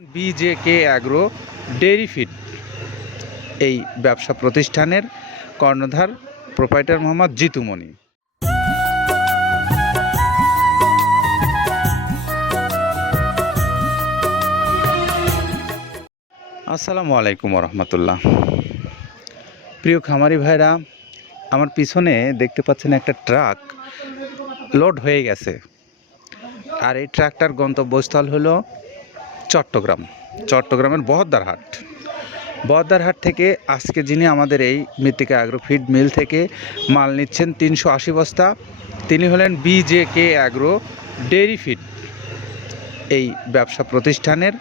বিজেকে agro dairy feed এই ব্যবসা প্রতিষ্ঠানের কর্ণধার প্রোপাইটার মোহাম্মদ জিতুমণি আসসালামু আলাইকুম রহমতুল্লাহ প্রিয় খামারি ভাইরা, আমার পিছনে দেখতে পাচ্ছেন একটা ট্রাক লোড হয়ে গেছে। আর এই ট্রাকটার গন্তব্যস্থল হলো চট্টগ্রাম, চট্টগ্রামের বহদ্দার হাট বহদ্দার হাট থেকে আজকে যিনি আমাদের এই মৃত্তিকা অ্যাগ্রো ফিড মিল থেকে মাল নিচ্ছেন তিনশো আশি বস্তা, তিনি হলেন বিজেকে অ্যাগ্রো ডেইরি ফিড এই ব্যবসা প্রতিষ্ঠানের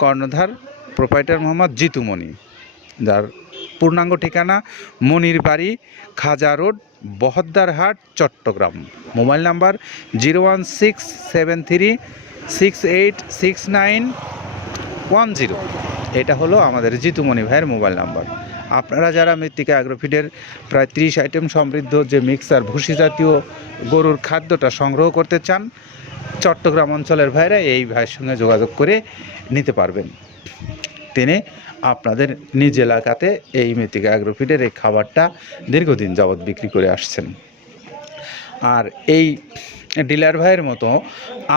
কর্ণধার প্রোপাইটার মোহাম্মদ জিতুমণি যার পূর্ণাঙ্গ ঠিকানা মনির বাড়ি Khaja road Bahaddarhat Chattogram. Mobile number zero one six seven three six eight six nine one zero এটা হলো আমাদের জিতুমণি ভাইয়ের মোবাইল নাম্বার। আপনারা যারা মৃত্তিকা অ্যাগ্রোফিডের প্রায় ত্রিশ আইটেম সমৃদ্ধ যে মিক্সার, ভুসি জাতীয় গরুর খাদ্যটা সংগ্রহ করতে চান, চট্টগ্রাম অঞ্চলের ভাইরা এই ভাইয়ের সঙ্গে যোগাযোগ করে নিতে পারবেন। তিনি আপনাদের নিজ এলাকাতে এই মৃত্তিকা অ্যাগ্রোফিডের এই খাবারটা দীর্ঘদিন যাবৎ বিক্রি করে আসছেন। আর এই ডিলার ভাইয়ের মতো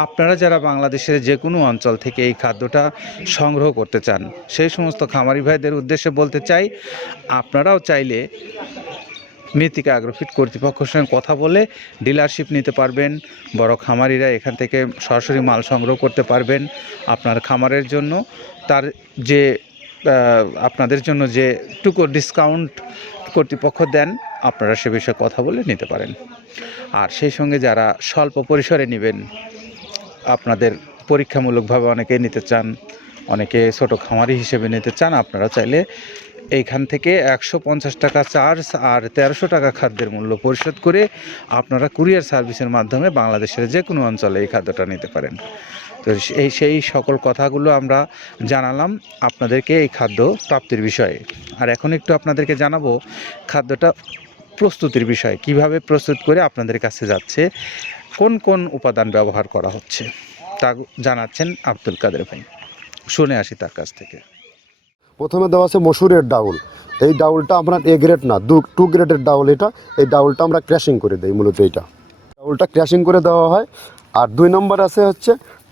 আপনারা যারা বাংলাদেশের যে কোনো অঞ্চল থেকে এই খাদ্যটা সংগ্রহ করতে চান, সেই সমস্ত খামারি ভাইদের উদ্দেশ্যে বলতে চাই, আপনারাও চাইলে মৃত্তিকা অ্যাগ্রোফিট কর্তৃপক্ষের সঙ্গে কথা বলে ডিলারশিপ নিতে পারবেন, বড় খামারিরা এখান থেকে সরাসরি মাল সংগ্রহ করতে পারবেন আপনার খামারের জন্য। তার যে আপনাদের জন্য যে টুকু ডিসকাউন্ট কর্তৃপক্ষ দেন, আপনারা সে বিষয়ে কথা বলে নিতে পারেন। আর সেই সঙ্গে যারা স্বল্প পরিসরে নেবেন, আপনাদের পরীক্ষামূলকভাবে অনেকে নিতে চান, অনেকে ছোট খামারি হিসেবে নিতে চান, আপনারা চাইলে এইখান থেকে একশো পঞ্চাশ টাকা চার্জ আর তেরোশো টাকা খাদ্যের মূল্য পরিশোধ করে আপনারা কুরিয়ার সার্ভিসের মাধ্যমে বাংলাদেশের যে কোনো অঞ্চলে এই খাদ্যটা নিতে পারেন। তো এই সেই সকল কথাগুলো আমরা জানালাম আপনাদেরকে এই খাদ্য প্রাপ্তির বিষয়ে। আর এখন একটু আপনাদেরকে জানাব খাদ্যটা প্রস্তুতির বিষয়, কীভাবে প্রস্তুত করে আপনাদের কাছে যাচ্ছে, কোন কোন উপাদান ব্যবহার করা হচ্ছে, তা জানাচ্ছেন আব্দুল কাদের ভাই। শুনে আসি তার কাছ থেকে। প্রথমে দেওয়া আছে মসুরের ডাউল। এই ডাউলটা আপনার এ গ্রেড না, দু টু গ্রেডের ডাউল এটা। এই ডাউলটা আমরা ক্র্যাশিং করে দিই, মূলত এইটা। ডাউলটা ক্র্যাশিং করে দেওয়া হয়। আর দুই নম্বর আছে হচ্ছে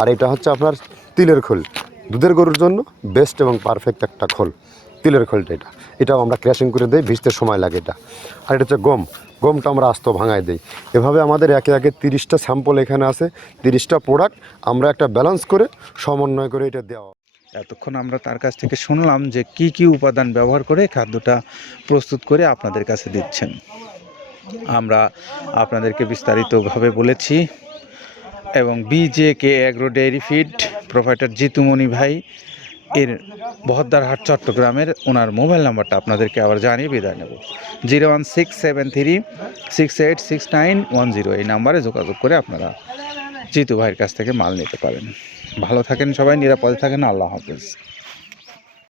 আর এটা হচ্ছে আপনার তিলের খোল। দুধের গরুর জন্য বেস্ট এবং পারফেক্ট একটা খোল। তিলের খোলটা এটা। এটাও আমরা ক্র্যাশিং করে দিই, ভিজতে সময় লাগে এটা। আর এটা হচ্ছে গম। গমটা আমরা আস্ত ভাঙায় দিই। এভাবে আমাদের একে একে তিরিশটা স্যাম্পল এখানে আছে, তিরিশটা প্রোডাক্ট আমরা একটা ব্যালেন্স করে সমন্বয় করে এটা দেওয়া এতক্ষণ আমরা তার কাছ থেকে শুনলাম যে কি কি উপাদান ব্যবহার করে খাদ্যটা প্রস্তুত করে আপনাদের কাছে দিচ্ছেন। আমরা আপনাদেরকে বিস্তারিতভাবে বলেছি এবং B J K agro dairy feed provider Jitumoni ভাই, এর বহদ্দারহাট চট্টগ্রামের ওনার মোবাইল নাম্বারটা আপনাদেরকে আবার জানিয়ে বিদায় নেব। Zero one six seven three, six eight, six nine, one zero, এই নাম্বারে যোগাযোগ করে আপনারা জিতু ভাইয়ের কাছ থেকে মাল নিতে পারেন। ভালো থাকেন সবাই, নিরাপদে থাকেন, আল্লাহ হাফেজ।